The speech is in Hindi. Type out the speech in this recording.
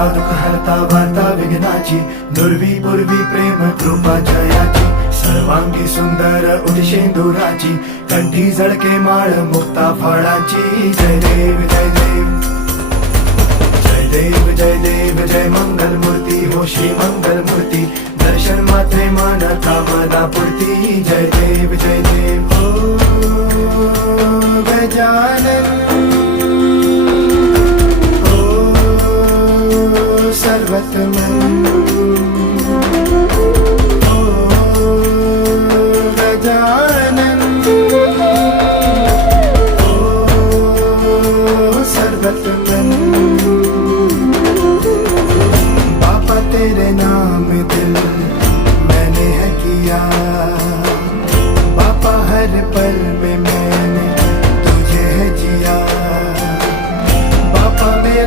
हरता दुःख हरता वार्ता विघ्नाची, दुर्वी पूर्वी प्रेम कृपा जयाची, सर्वांगी सुंदर उदिशेंदुराची, कंठी झळके माळ मुक्ता फळाची. जय देव जय देव जय देव जय देव जय मंगल मूर्ती हो श्री मंगल मूर्ती, दर्शन मात्रे मन कामना पूर्ती. जय देव जय देव हो गजानन हो सर्वतमन.